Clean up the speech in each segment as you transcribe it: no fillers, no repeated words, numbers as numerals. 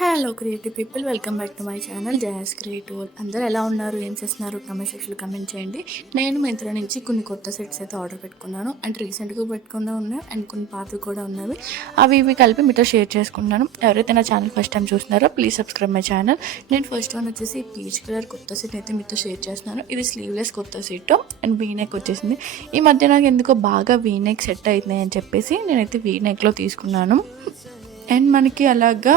Hello creative people, welcome back to my channel Jaya's creative. అందరూ ఎలా ఉన్నారు, ఏం చేస్తున్నారు కమెంట్ సెక్షన్లో కమెంట్ చేయండి. నేను మింత్రా నుంచి కొన్ని కొత్త సెట్స్ అయితే ఆర్డర్ పెట్టుకున్నాను. అండ్ రీసెంట్గా పెట్టుకునే ఉన్నాయి అండ్ కొన్ని పాతవి కూడా ఉన్నవి. అవి ఇవి కలిపి మీతో షేర్ చేసుకున్నాను. ఎవరైతే నా ఛానల్ ఫస్ట్ టైం చూస్తున్నారో ప్లీజ్ సబ్స్క్రైబ్ మై ఛానల్. నేను ఫస్ట్ వన్ వచ్చేసి పీచ్ కలర్ కొత్త సెట్ అయితే మీతో షేర్ చేస్తున్నాను. ఇది స్లీవ్లెస్ కొత్త సెట్ అండ్ వీనెక్ వచ్చేసింది. ఈ మధ్య నాకు ఎందుకో బాగా వీనెక్ సెట్ అవుతున్నాయి అని చెప్పేసి నేనైతే వీనెక్లో తీసుకున్నాను. అండ్ మనకి అలాగా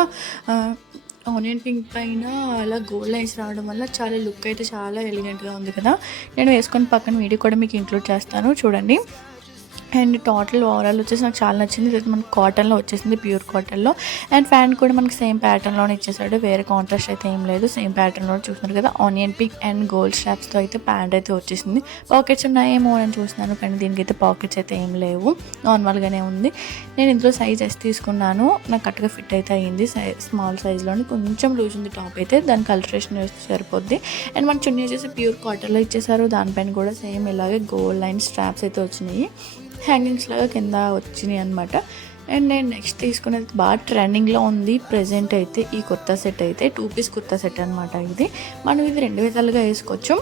ఆనియన్ పింక్ పైన అలా గోల్డ్ లైన్స్ రావడం వల్ల చాలా లుక్ అయితే చాలా ఎలిగెంట్గా ఉంది కదా. నేను వేసుకొని పక్కన వీడియో కూడా మీకు ఇంక్లూడ్ చేస్తాను, చూడండి. అండ్ టోటల్ ఓవరాల్ వచ్చేసి నాకు చాలా నచ్చింది. ఇది మనకి కాటన్లో వచ్చేసింది, ప్యూర్ కాటన్లో. అండ్ ఫ్యాన్ కూడా మనకి సేమ్ ప్యాటర్న్లోనే ఇచ్చేసాడు, వేరే కాంట్రాస్ట్ అయితే ఏం లేదు. సేమ్ ప్యాటర్న్లో చూస్తున్నారు కదా, ఆనియన్ పింక్ అండ్ గోల్డ్ స్ట్రాప్స్తో అయితే ప్యాంట్ అయితే వచ్చేసింది. పాకెట్స్ ఉన్నాయేమో అని చూస్తున్నాను, కానీ దీనికైతే పాకెట్స్ అయితే ఏం లేవు, నార్మల్గానే ఉంది. నేను ఇందులో సైజ్ ఎస్ తీసుకున్నాను, నాకు కరెక్ట్గా ఫిట్ అయితే అయ్యింది. స్మాల్ సైజ్లోని కొంచెం లూజ్ ఉంది టాప్ అయితే, దానికి అల్ట్రేషన్ వేస్తే సరిపోద్ది. అండ్ మన చున్నీ వచ్చేసి ప్యూర్ కాటన్లో ఇచ్చేసారు, దానిపైన కూడా సేమ్ ఇలాగే గోల్డ్ లైన్ స్ట్రాప్స్ అయితే వచ్చినాయి, హ్యాంగింగ్స్ లాగా కింద వచ్చినాయి అనమాట. అండ్ నేను నెక్స్ట్ తీసుకునేది బాగా ట్రెండింగ్లో ఉంది ప్రెజెంట్ అయితే. ఈ కొత్త సెట్ అయితే 2 పీస్ కొత్త సెట్ అనమాట. ఇది మనం ఇది 2 విధాలుగా వేసుకోవచ్చు.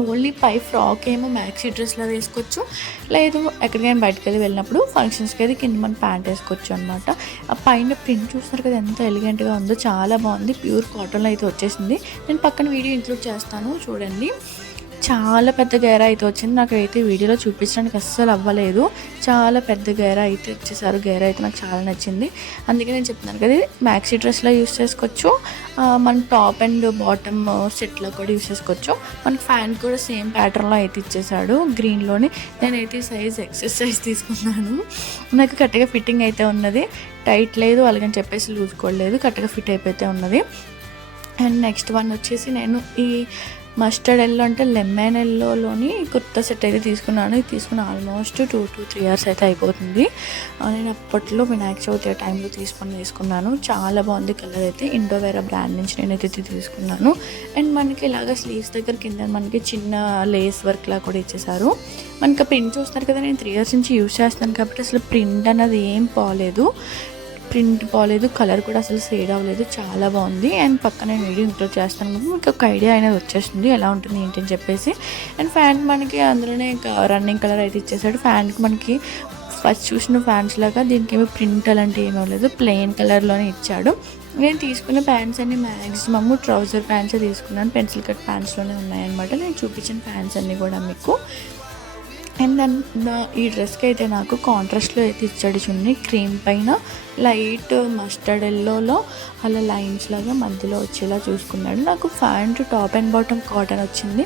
ఓన్లీ పై ఫ్రాక్ ఏమో మ్యాక్సీ డ్రెస్లో వేసుకోవచ్చు, లేదు ఎక్కడికైనా బయటకు వెళ్ళినప్పుడు ఫంక్షన్స్కి అయితే కింద మనం ప్యాంట్ వేసుకోవచ్చు అనమాట. ఆ పైన ప్రింట్ చూస్తారు కదా ఎంత ఎలిగెంట్గా ఉందో, చాలా బాగుంది. ప్యూర్ కాటన్లో అయితే వచ్చేసింది. నేను పక్కన వీడియో ఇంక్లూడ్ చేస్తాను, చూడండి. చాలా పెద్ద గేరా అయితే వచ్చింది, నాకైతే వీడియోలో చూపించడానికి అస్సలు అవ్వలేదు. చాలా పెద్ద గేరా అయితే ఇచ్చేసారు. గేరా అయితే నాకు చాలా నచ్చింది, అందుకే నేను చెప్తున్నాను కదా, మ్యాక్సీ డ్రెస్లో యూస్ చేసుకోవచ్చు, మన టాప్ అండ్ బాటమ్ సెట్లో కూడా యూస్ చేసుకోవచ్చు. మనకి ఫ్యాన్ కూడా సేమ్ ప్యాటర్న్లో అయితే ఇచ్చేసాడు, గ్రీన్లోని. నేనైతే సైజ్ ఎక్సెస్ సైజ్ తీసుకున్నాను, నాకు కరెక్ట్గా ఫిట్టింగ్ అయితే ఉన్నది, టైట్ లేదు అలాగని చెప్పేసి లూజ్ కూడా లేదు, కరెక్ట్గా ఫిట్ అయిపోతే ఉన్నది. అండ్ నెక్స్ట్ వన్ వచ్చేసి నేను ఈ మస్టర్డ్ ఎల్లో అంటే లెమన్ ఎల్లోలోని కొత్త సెట్ అయితే తీసుకున్నాను. ఇది తీసుకున్న ఆల్మోస్ట్ 2 to 3 years అయితే అయిపోతుంది. నేను అప్పట్లో వినాయక చవితి టైంలో వేసుకున్నాను, చాలా బాగుంది కలర్ అయితే. ఇండోవేరా బ్రాండ్ నుంచి నేనైతే తీసుకున్నాను. అండ్ మనకి ఇలాగ స్లీవ్స్ దగ్గర కింద మనకి చిన్న లేస్ వర్క్లా కూడా ఇచ్చేసారు. మనకి ప్రింట్ చూస్తున్నారు కదా, నేను 3 years నుంచి యూస్ చేస్తాను కాబట్టి అసలు ప్రింట్ అన్నది ఏం పోలేదు, కలర్ కూడా అసలు షేడ్ అవ్వలేదు, చాలా బాగుంది. అండ్ పక్కన నేను వీడియో ఇంక్లూడ్ చేస్తాను, మీకు ఒక ఐడియా అనేది వచ్చేస్తుంది ఎలా ఉంటుంది ఏంటి అని చెప్పేసి. అండ్ ఫ్యాన్ మనకి అందులోనే రన్నింగ్ కలర్ అయితే ఇచ్చేసాడు. ఫ్యాన్కి మనకి ఫస్ట్ చూసిన ఫ్యాన్స్ లాగా దీనికి ఏమో ప్రింట్ అలాంటివి ఏమీ లేదు, ప్లెయిన్ కలర్లోనే ఇచ్చాడు. నేను తీసుకున్న ప్యాంట్స్ అన్ని మ్యాక్సిమమ్ ట్రౌజర్ ప్యాంట్సే తీసుకున్నాను, పెన్సిల్ కట్ ప్యాంట్స్లోనే ఉన్నాయన్నమాట. నేను చూపించిన ప్యాంట్స్ అన్నీ కూడా మీకు. అండ్ ఈ డ్రెస్కి అయితే నాకు కాంట్రాస్ట్లో అయితే ఇచ్చాడు చున్నీ, క్రీమ్ పైన లైట్ మస్టర్డ్ ఎల్లోలో అలా లైన్స్ లాగా మధ్యలో వచ్చేలా చూసుకున్నాడు. నాకు pant top and bottom cotton వచ్చింది.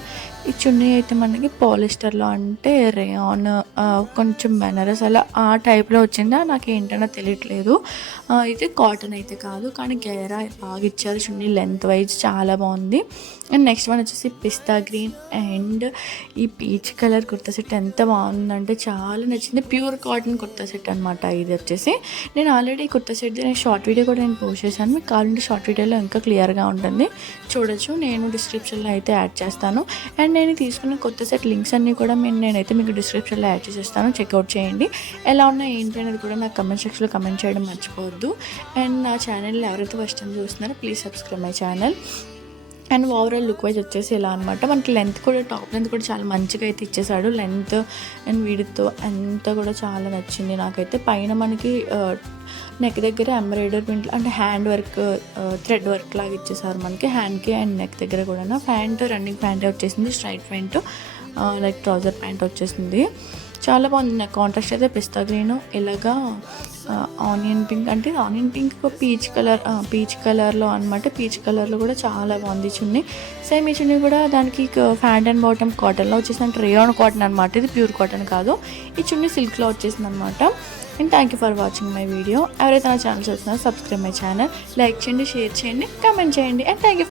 ఈ చున్నీ అయితే మనకి పాలిస్టర్లో అంటే రేయాన్ కొంచెం బెనారస్ అలా ఆ టైప్లో వచ్చిందా, నాకు ఏంటన్నా తెలియట్లేదు. ఇది కాటన్ అయితే కాదు, కానీ గేరా బాగా ఇచ్చారు. చున్నీ లెంత్ వైజ్ చాలా బాగుంది. అండ్ నెక్స్ట్ వన్ వచ్చేసి పిస్తా గ్రీన్ అండ్ ఈ పీచ్ కలర్ కుర్తా సెట్ ఎంత బాగుందంటే చాలా నచ్చింది. ప్యూర్ కాటన్ కుర్తా సెట్ అనమాట ఇది వచ్చేసి. నేను ఆల్రెడీ కుర్తా సెట్ నేను షార్ట్ వీడియో కూడా నేను పోస్ట్ చేశాను, మీకు కావాలంటే షార్ట్ వీడియోలో ఇంకా క్లియర్గా ఉంటుంది, చూడొచ్చు. నేను డిస్క్రిప్షన్లో అయితే యాడ్ చేస్తాను. అండ్ నేను తీసుకున్న కొత్త సెట్ లింక్స్ అన్నీ కూడా నేనైతే మీకు డిస్క్రిప్షన్లో యాడ్ చేసేస్తాను, చెక్అవుట్ చేయండి. ఎలా ఉన్నాయి ఏంటి అనేది కూడా నాకు కమెంట్ సెక్షన్లో కమెంట్ చేయడం మర్చిపోవద్దు. అండ్ నా ఛానల్ ఎవరైతే ఫస్ట్ టైం చూస్తున్నారో please subscribe my channel. And overall look wise వచ్చేసి ఇలా అనమాట. మనకి లెంత్ కూడా టాప్ లెంత్ కూడా చాలా మంచిగా అయితే ఇచ్చేసాడు, లెంత్ అండ్ వీడితో అంతా కూడా చాలా నచ్చింది నాకైతే. పైన మనకి నెక్ దగ్గర ఎంబ్రాయిడరీ ప్రింట్ అంటే హ్యాండ్ వర్క్ థ్రెడ్ వర్క్ లాగా ఇచ్చేసారు మనకి హ్యాండ్కి అండ్ నెక్ దగ్గర కూడా. ప్యాంట్ రన్నింగ్ ప్యాంటే వచ్చేసింది, straight pant like trouser pant వచ్చేసింది, చాలా బాగుంది. నాకు కాంట్రాస్ట్ అయితే పిస్తా గ్రీను, ఇలాగా ఆనియన్ పింక్ అంటే ఆనియన్ పింక్ పీచ్ కలర్లో అనమాట. పీచ్ కలర్లో కూడా చాలా బాగుంది చున్నీ. సేమ్ ఈ చున్నీ కూడా దానికి ప్యాంట్ అండ్ బాటమ్ కాటన్లో వచ్చేసింది, అంటే రేయాన్ కాటన్ అనమాట, ఇది ప్యూర్ కాటన్ కాదు. ఈ చున్నీ సిల్క్లో వచ్చేసింది అనమాట. And thank you for watching my video. ఎవరైతే నా ఛానల్ చూస్తున్నారో సబ్స్క్రైబ్ మై ఛానల్, లైక్ చేయండి, షేర్ చేయండి, కామెంట్ చేయండి. And thank you.